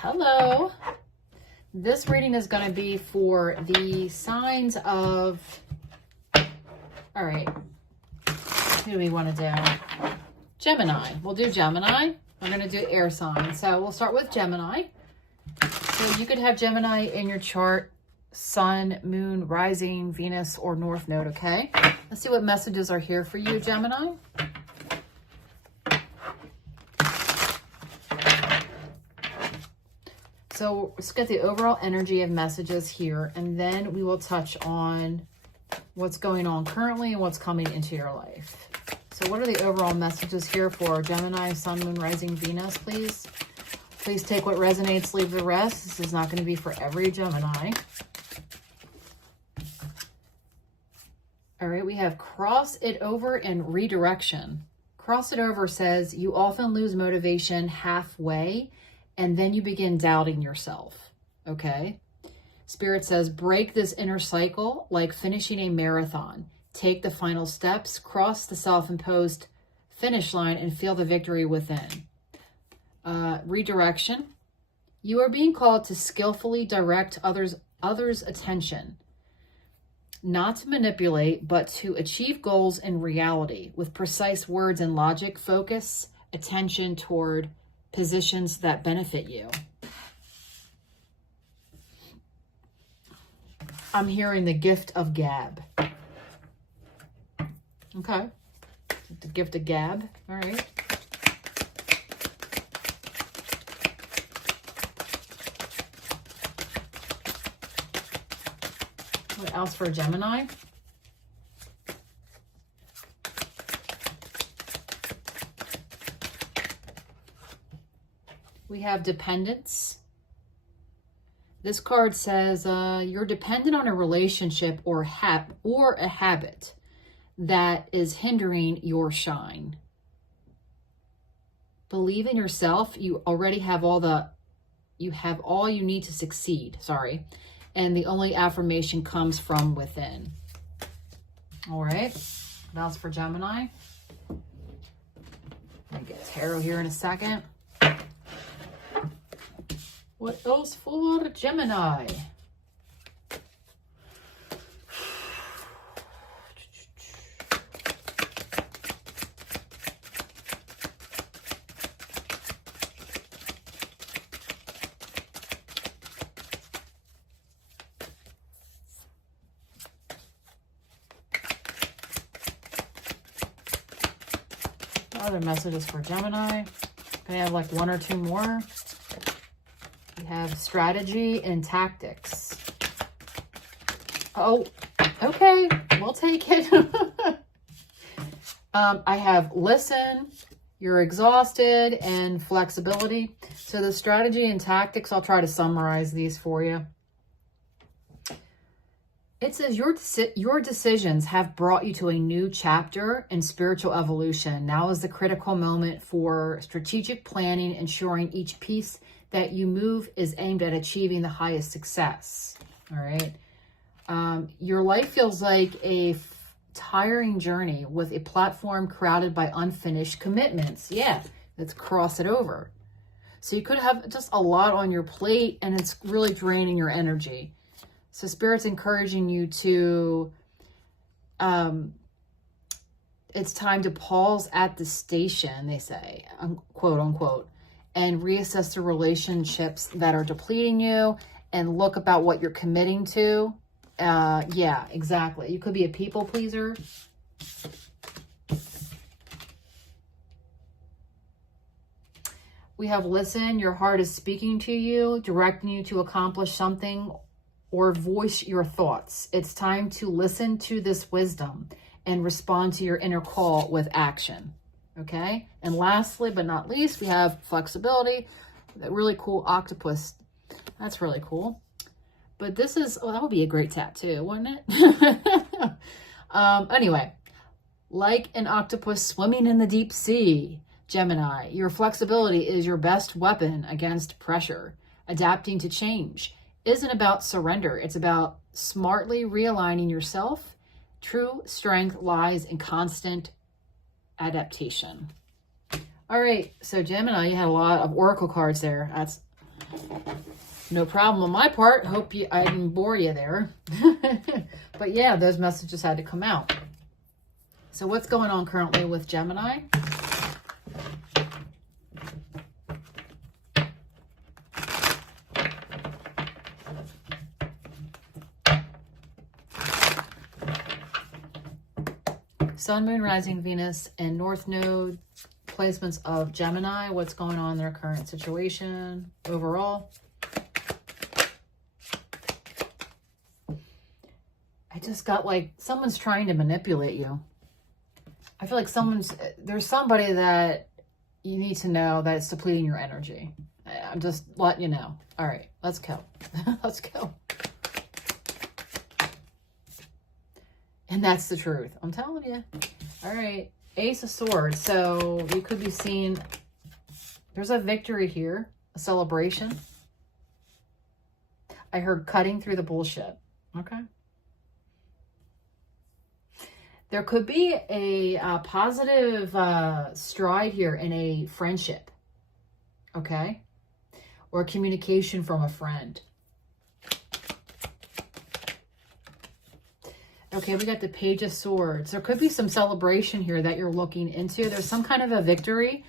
Hello. This reading is going to be for the signs of, all right, who do we want to do? Gemini. We'll do Gemini. We're going to do air signs. So we'll start with Gemini. So you could have Gemini in your chart, sun, moon, rising, Venus, or north node, okay? Let's see what messages are here for you, Gemini. So let's get the overall energy of messages here, and then we will touch on what's going on currently and what's coming into your life. So what are the overall messages here for Gemini, Sun, Moon, Rising, Venus, please? Please take what resonates, leave the rest. This is not going to be for every Gemini. All right, we have cross it over and redirection. Cross it over says you often lose motivation halfway, and then you begin doubting yourself, okay? Spirit says, break this inner cycle like finishing a marathon. Take the final steps, cross the self-imposed finish line, and feel the victory within. Redirection. You are being called to skillfully direct others' attention. Not to manipulate, but to achieve goals in reality with precise words and logic. Focus attention toward positions that benefit you. I'm hearing the gift of gab. Okay. The gift of gab. All right. What else for Gemini? We have dependence. This card says you're dependent on a relationship or a habit that is hindering your shine. Believe in yourself. You already have all you need to succeed. Sorry. And the only affirmation comes from within. All right. What else for Gemini? Let me get tarot here in a second. What else for Gemini? Other messages for Gemini. Can I have like one or two more? We have strategy and tactics. Oh, okay. We'll take it. I have listen, you're exhausted, and flexibility. So the strategy and tactics, I'll try to summarize these for you. It says your decisions have brought you to a new chapter in spiritual evolution. Now is the critical moment for strategic planning, ensuring each piece that you move is aimed at achieving the highest success. All right. Your life feels like a tiring journey with a platform crowded by unfinished commitments. Yeah, let's cross it over. So you could have just a lot on your plate, and it's really draining your energy. So Spirit's encouraging you to, it's time to pause at the station, they say, quote unquote, and reassess the relationships that are depleting you and look about what you're committing to. Yeah, exactly. You could be a people pleaser. We have listen, your heart is speaking to you, directing you to accomplish something or voice your thoughts. It's time to listen to this wisdom and respond to your inner call with action. Okay. And lastly, but not least, we have flexibility. That really cool octopus. That's really cool. But this is, oh, that would be a great tattoo, wouldn't it? Anyway, like an octopus swimming in the deep sea, Gemini, your flexibility is your best weapon against pressure. Adapting to change isn't about surrender. It's about smartly realigning yourself. True strength lies in constant adaptation. All right, so Gemini, you had a lot of oracle cards there. No problem on my part. Hope I didn't bore you there. But yeah, those messages had to come out. So what's going on currently with Gemini? Sun, Moon, Rising, Venus, and North Node placements of Gemini. What's going on in their current situation overall? I just got like someone's trying to manipulate you. I feel like there's somebody that you need to know that it's depleting your energy. I'm just letting you know. All right, let's go. Let's go. And that's the truth. I'm telling you. All right. Ace of Swords. So you could be seeing, there's a victory here, a celebration. I heard cutting through the bullshit. Okay. There could be a positive stride here in a friendship. Okay. Or communication from a friend. Okay, we got the Page of Swords. There could be some celebration here that you're looking into. There's some kind of a victory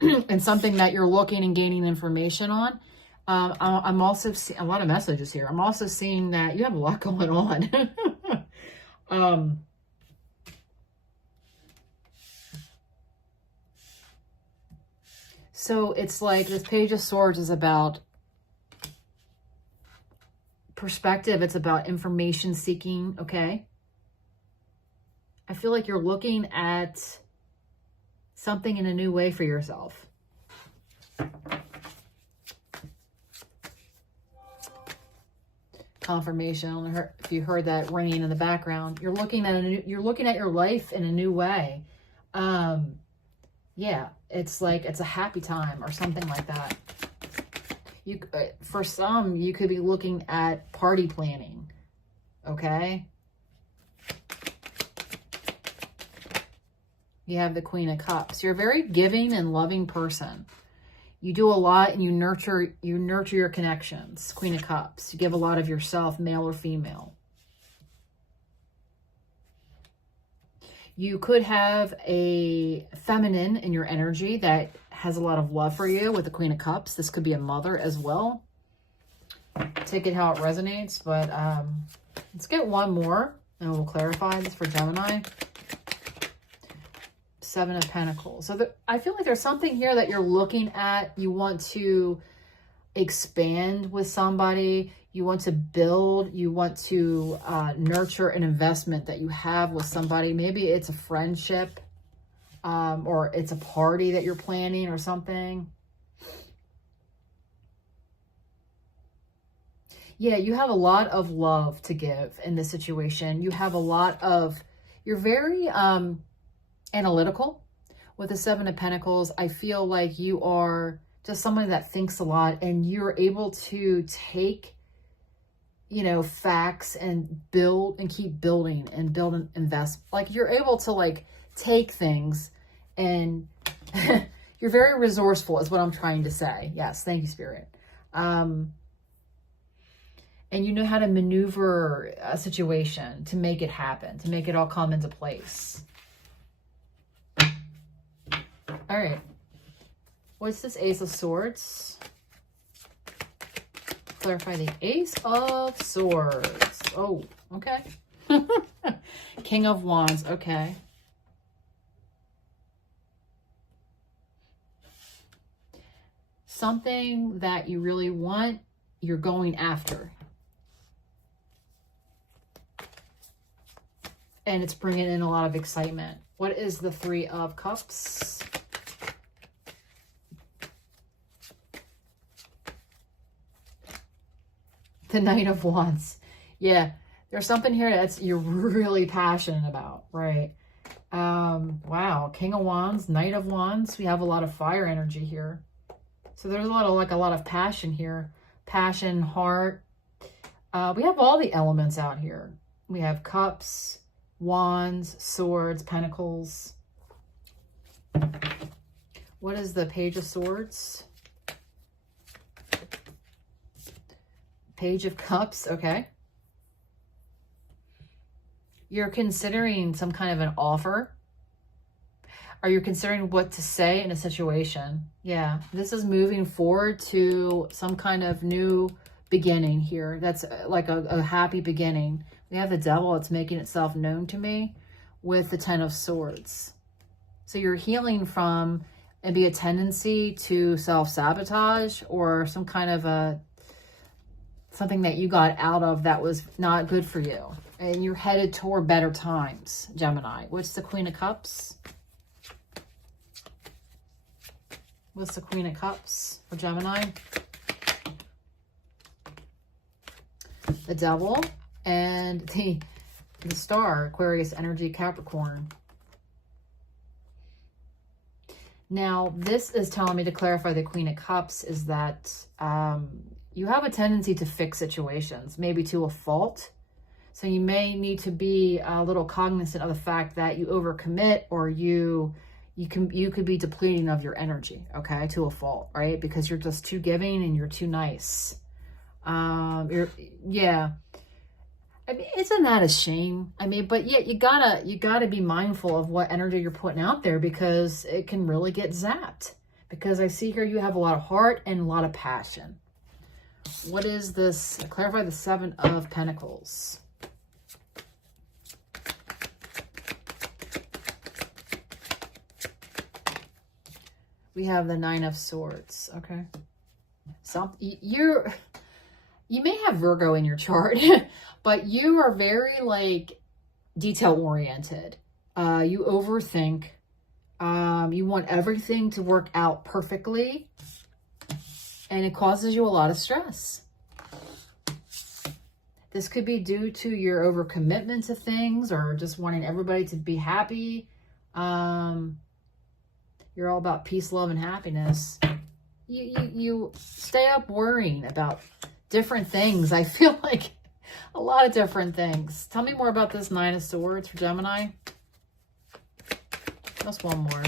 and something that you're looking and gaining information on. I'm also seeing a lot of messages here. I'm also seeing that you have a lot going on. So it's like this Page of Swords is about perspective. It's about information seeking, okay? I feel like you're looking at something in a new way for yourself. Confirmation. I don't know if you heard that ringing in the background. You're looking at you're looking at your life in a new way. Yeah, it's like it's a happy time or something like that. For some, you could be looking at party planning. Okay. You have the Queen of Cups. You're a very giving and loving person. You do a lot and you nurture your connections. Queen of Cups. You give a lot of yourself, male or female. You could have a feminine in your energy that has a lot of love for you with the Queen of Cups. This could be a mother as well. Take it how it resonates, but let's get one more and we'll clarify this for Gemini. Seven of Pentacles. So I feel like there's something here that you're looking at. You want to expand with somebody. You want to build. You want to nurture an investment that you have with somebody. Maybe it's a friendship or it's a party that you're planning or something. Yeah, you have a lot of love to give in this situation. You have a lot of, you're very analytical with the Seven of Pentacles. I feel like you are just somebody that thinks a lot and you're able to take, you know, facts and build and keep building and build and invest. Like you're able to like take things and you're very resourceful is what I'm trying to say. Yes. Thank you, Spirit. And you know how to maneuver a situation to make it happen, to make it all come into place. All right. What's this Ace of Swords? Clarify the Ace of Swords. Oh, okay. King of Wands. Okay. Something that you really want, you're going after. And it's bringing in a lot of excitement. What is the Three of Cups? The Knight of Wands. Yeah, there's something here that's you're really passionate about, right? Wow, King of Wands, Knight of Wands. We have a lot of fire energy here. So there's a lot of passion here. Passion, heart. We have all the elements out here. We have cups, wands, swords, pentacles. What is the Page of Swords? Page of Cups, okay. You're considering some kind of an offer. Are you considering what to say in a situation? Yeah, this is moving forward to some kind of new beginning here. That's like a happy beginning. We have the Devil. It's making itself known to me with the Ten of Swords. So you're healing from maybe a tendency to self-sabotage or some kind of something that you got out of that was not good for you. And you're headed toward better times, Gemini. What's the Queen of Cups? What's the Queen of Cups for Gemini? The Devil and the Star, Aquarius energy, Capricorn. Now, this is telling me to clarify the Queen of Cups is that you have a tendency to fix situations, maybe to a fault. So you may need to be a little cognizant of the fact that you overcommit or you could be depleting of your energy, okay, to a fault, right? Because you're just too giving and you're too nice. Yeah. I mean, isn't that a shame? I mean, but yeah, you gotta be mindful of what energy you're putting out there because it can really get zapped. Because I see here you have a lot of heart and a lot of passion. What is this? Clarify the Seven of Pentacles. We have the Nine of Swords. Okay. You may have Virgo in your chart, but you are very like detail oriented. You overthink. You want everything to work out perfectly, and it causes you a lot of stress. This could be due to your overcommitment to things or just wanting everybody to be happy. You're all about peace, love, and happiness. You stay up worrying about different things. I feel like a lot of different things. Tell me more about this Nine of Swords for Gemini. Just one more.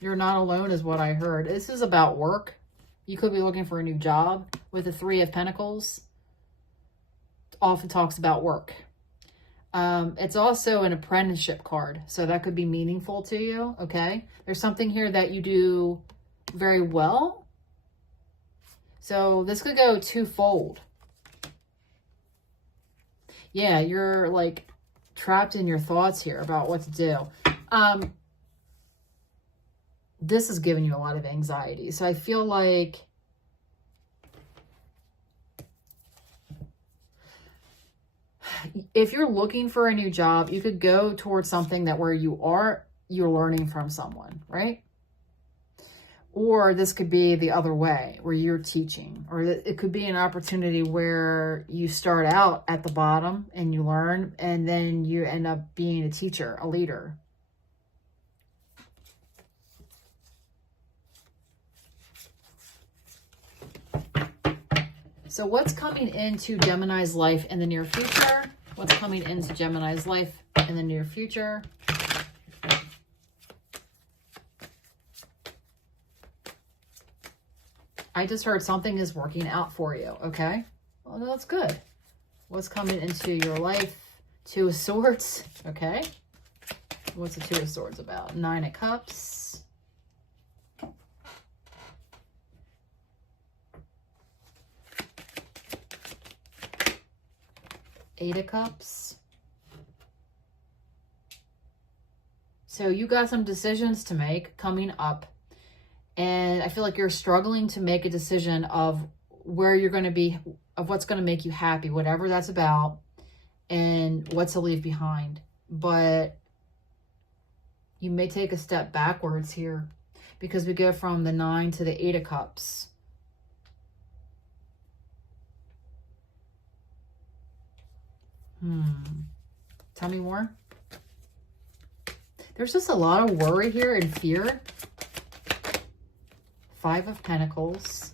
You're not alone is what I heard. This is about work. You could be looking for a new job with the Three of Pentacles. Often talks about work. It's also an apprenticeship card, so that could be meaningful to you, okay? There's something here that you do very well. So this could go twofold. Yeah, you're like trapped in your thoughts here about what to do. This is giving you a lot of anxiety. So I feel like if you're looking for a new job, you could go towards something that where you're learning from someone, right? Or this could be the other way, where you're teaching. Or it could be an opportunity where you start out at the bottom and you learn, and then you end up being a teacher, a leader. So what's coming into Gemini's life in the near future? What's coming into Gemini's life in the near future? I just heard something is working out for you, okay? Well, that's good. What's coming into your life? Two of Swords, okay? What's the Two of Swords about? Nine of Cups. Eight of Cups. So you got some decisions to make coming up. And I feel like you're struggling to make a decision of where you're going to be, of what's going to make you happy, whatever that's about, and what to leave behind. But you may take a step backwards here because we go from the Nine to the Eight of Cups. Tell me more. There's just a lot of worry here and fear. Five of Pentacles.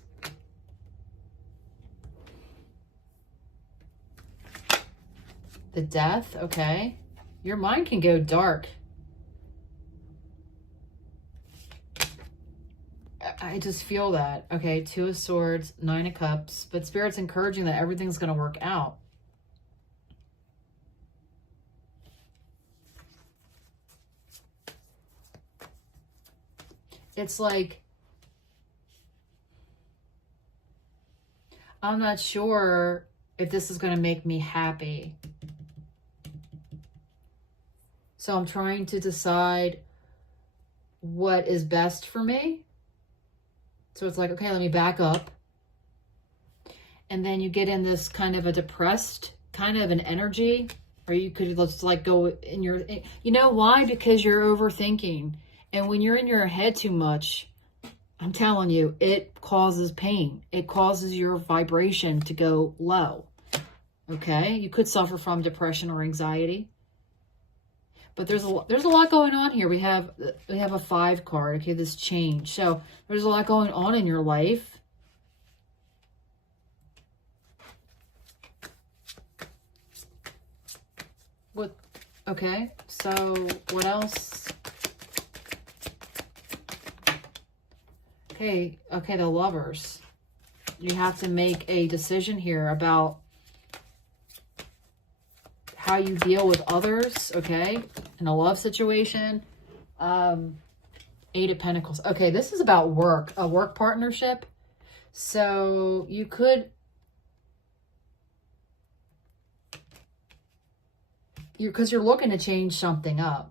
The Death, okay. Your mind can go dark. I just feel that. Okay, Two of Swords, Nine of Cups. But Spirit's encouraging that everything's going to work out. It's like, I'm not sure if this is going to make me happy. So I'm trying to decide what is best for me. So it's like, okay, let me back up. And then you get in this kind of a depressed kind of an energy, or you could just like go in your, you know why? Because you're overthinking. And when you're in your head too much, I'm telling you, it causes pain. It causes your vibration to go low. Okay? You could suffer from depression or anxiety. But there's a lot going on here. We have a 5 card. Okay, this change. So there's a lot going on in your life. What? Okay. So what else? Okay. Okay. The Lovers. You have to make a decision here about how you deal with others, okay, in a love situation. 8 of Pentacles. Okay, this is about work, a work partnership. So you could, because you're looking to change something up.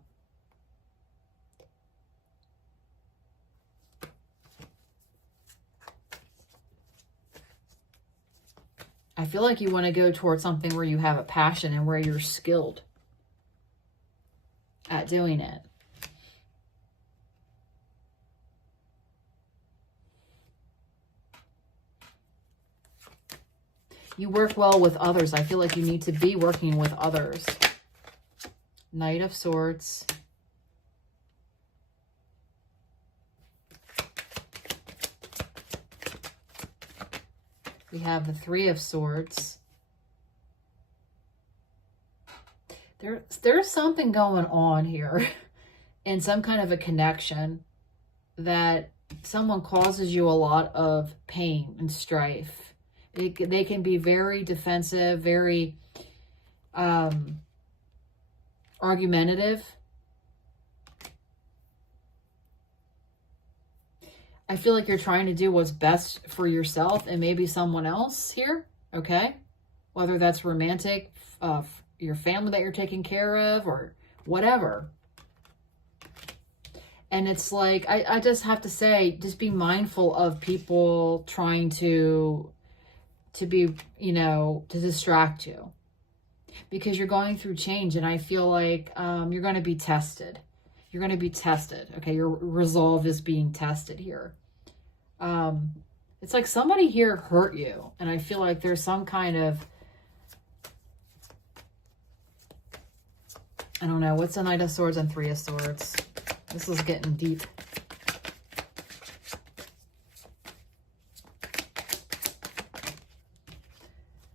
I feel like you want to go towards something where you have a passion and where you're skilled at doing it. You work well with others. I feel like you need to be working with others. Knight of Swords. We have the 3 of Swords. There's something going on here in some kind of a connection that someone causes you a lot of pain and strife. They can be very defensive, very argumentative. I feel like you're trying to do what's best for yourself and maybe someone else here, okay? Whether that's romantic, your family that you're taking care of, or whatever. And it's like, I just have to say, just be mindful of people trying to be, you know, to distract you. Because you're going through change, and I feel like you're going to be tested. You're going to be tested, okay? Your resolve is being tested here. It's like somebody here hurt you, and I feel like there's some kind of, I don't know, what's the Knight of Swords and 3 of Swords? This is getting deep.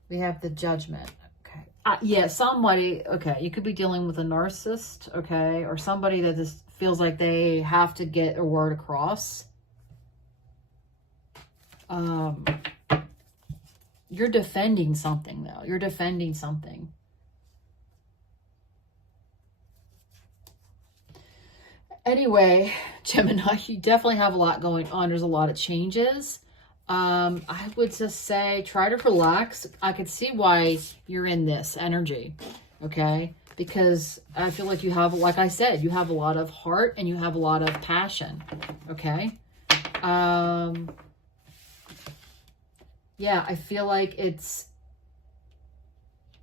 We have the Judgment. Okay. Yeah, somebody, okay, you could be dealing with a narcissist, okay, or somebody that just feels like they have to get a word across. You're defending something, though. You're defending something. Anyway, Gemini, you definitely have a lot going on. There's a lot of changes. I would just say try to relax. I could see why you're in this energy, okay? Because I feel like you have, like I said, you have a lot of heart and you have a lot of passion, okay? Yeah, I feel like it's,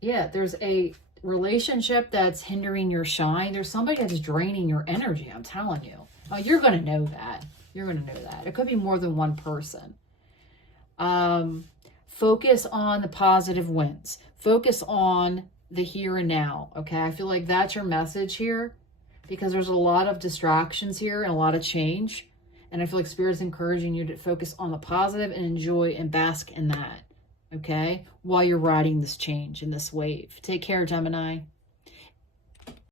yeah, there's a relationship that's hindering your shine. There's somebody that's draining your energy, I'm telling you. Oh, you're going to know that. You're going to know that. It could be more than one person. Focus on the positive wins. Focus on the here and now, okay? I feel like that's your message here, because there's a lot of distractions here and a lot of change. And I feel like Spirit's encouraging you to focus on the positive and enjoy and bask in that, okay? While you're riding this change in this wave. Take care, Gemini.